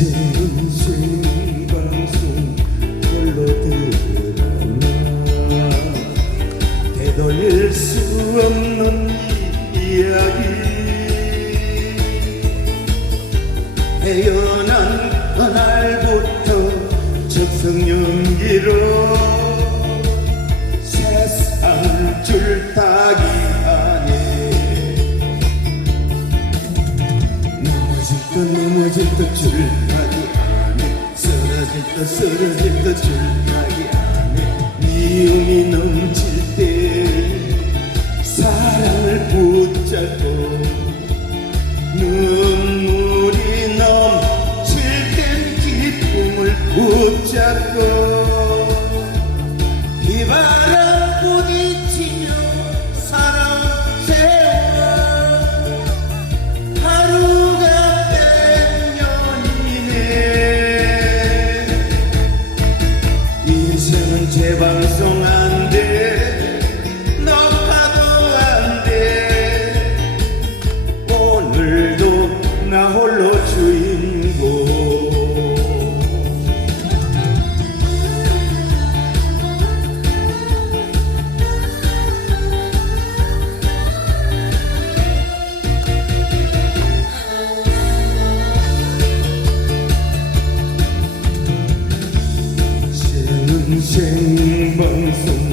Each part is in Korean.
지금 순간 순 걸로 드러나? 되돌릴 수 없는 이야기. 태어난 그날부터 적성 연기로 넘어질 듯 줄타기 하네 쓰러질 듯 쓰러질 듯 줄타기 하네 미움이 넘칠 때 사랑을 붙잡고 눈물이 넘칠 땐 기쁨을 붙잡고 bagunçou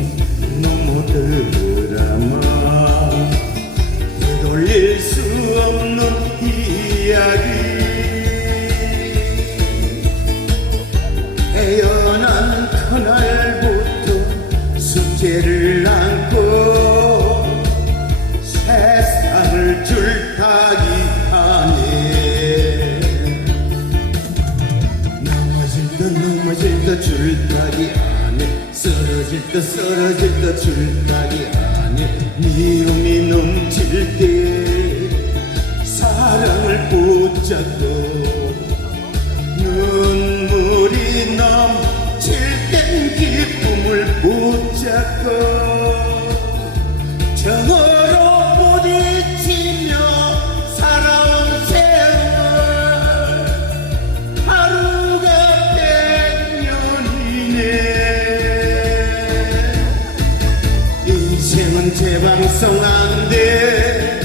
쓰러질 듯 쓰러질 듯 줄타기 안에 미움이 넘칠 때 사랑을 붙잡고 눈물이 넘칠 땐 기쁨을 붙잡고 이젠 재방송 안돼.